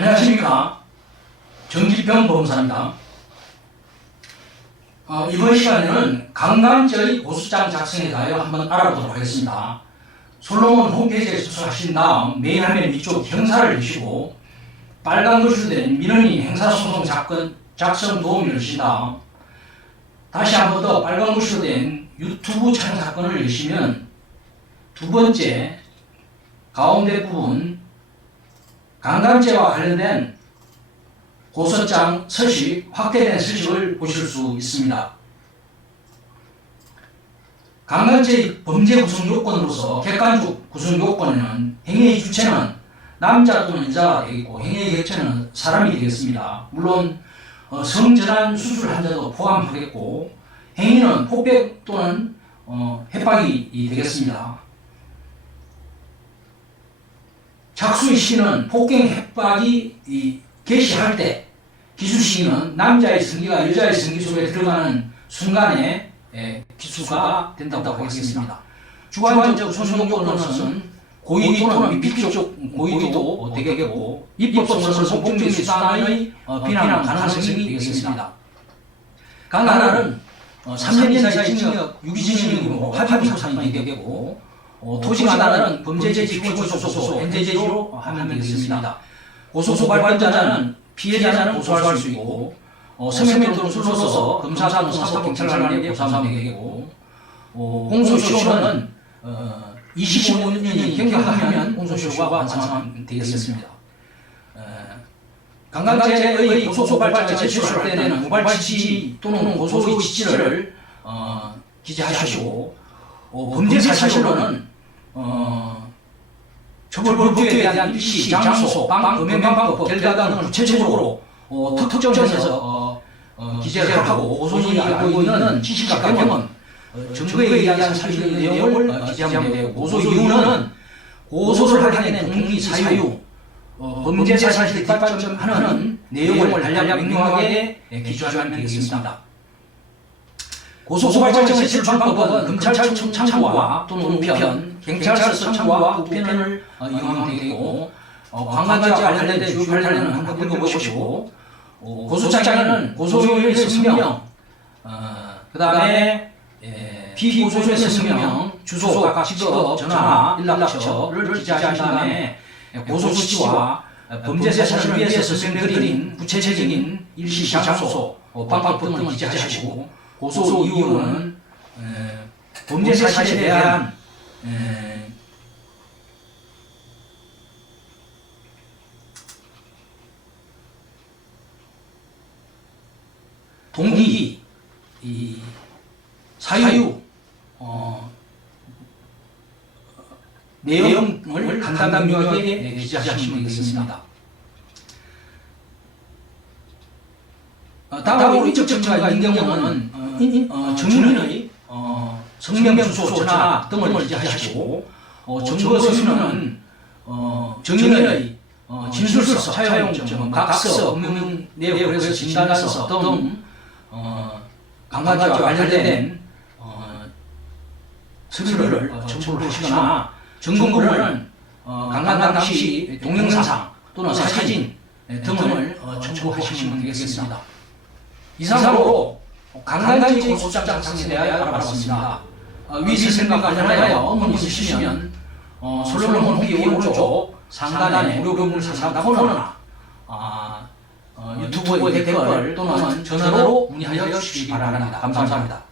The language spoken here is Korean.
안녕하십니까. 정기평 보험사입니다. 어, 이번 시간에는 강간죄의 고소장 작성에 대하여 한번 알아보도록 하겠습니다. 솔로몬 홈페이지에 접속하신 다음 메인 화면 위쪽 형사를 누르시고 빨간 글씨로 된 민원인 행사소송 작건 작성 도움을 누르신 다음 다시 한 번 더 빨간 글씨로 된 유튜브 촬영 사건을 누르시면 두 번째 가운데 부분 강간죄와 관련된 고소장 서식, 확대된 서식을 보실 수 있습니다. 강간죄의 범죄 구성 요건으로서 객관적 구성 요건에는 행위의 주체는 남자 또는 여자가 되겠고 행위의 객체는 사람이 되겠습니다. 물론 어, 성전환 수술 환자도 포함하겠고 행위는 폭백 또는 어, 협박이 되겠습니다. 착수의 시는 폭행 협박이 이, 개시할 때 기수 시는 남자의 성기가 여자의 성기 속에 들어가는 순간에 예, 기수가 된다고 하겠습니다. 주관적 소송 요건으로서는 고의 또는 미필적 고의도 되겠고 입법성으로는 공적인 수단의 어, 비난 가능성이 되겠습니다. 강간은 어, 3년 이상의 징역, 유기징역이고 합의 소상이 되겠고 어, 토지가나는 범죄죄 피고소소 현재죄로 하면 되겠습니다. 고소소 발견자는 피해자는 고소할 수 있고 어, 서면 또는 술 써서 검사 또는 사법 경찰관에게 고소하면 되겠고 어, 공소시효는 어, 25년이 경과하면 공소시효가 완성하면 되겠습니다. 어, 강간죄의 고소 발자가 제출할 때는 고발 지지 또는 고소의 지지를 어, 기재하시고 어, 범죄 사실로는 어, 처벌 법규에 대한 일시, 장소, 방, 범행 방법, 결과 등을 구체적으로 어, 특정해서 어, 어, 기재를 하고 고소인이 알고 있는 지식과 경험, 어, 증거에 의한 사실 내용을 어, 기재하면 되고 고소 이유는 고소를 하게 된 동기 사유, 어, 범죄 사실을 뒷받침하는 내용을 간략 명료하게 기재하면 되겠습니다. 고소고발장의 제출 방법은 검찰청 창구와 또는 우편, 경찰서 창구와 우편을 어, 이용하면 되고 어, 관광자와 관련된 주요 관련은 한번 읽어보시고 어, 고소장에는 고소인의 성명, 어, 그 다음에 피고소인의 성명, 주소, 각 직업, 전화, 연락처를 기재하신 다음에 고소 수치와 범죄 사실을 위해서 설명드린 구체적인 일시 장소, 어, 방법 등을 기재하시고 고소 이유는 에, 범죄 사실에 대한 에, 동기, 이 사유, 어, 내용을 간단하게 기재하시면 되겠습니다. 다음으로 인적 정보가 있는 경우는 어, 인, 어, 정인의 어, 성명, 주소, 전화 등을 기재하시고 어, 증거 어, 정인의 어, 진술서, 차용점, 각서, 법명 내역에서 진단서 등 어, 강간죄와 관련된 어, 서류를 어, 첨부를 하시거나 증거물은 어, 강간 당시 동영상 또는 사진 등을 어, 첨부하시면 되겠습니다. 이상으로 강간죄 고소장 작성에 대하여 알아봤습니다. 어, 위생과 관련하여 업무 있으시면 어, 솔로몬 홈페이지 오른쪽 상단에 무료 교물 상담 코너나 아, 어, 유튜브의 댓글 또는 전화로 문의하여 주시기 바랍니다. 감사합니다.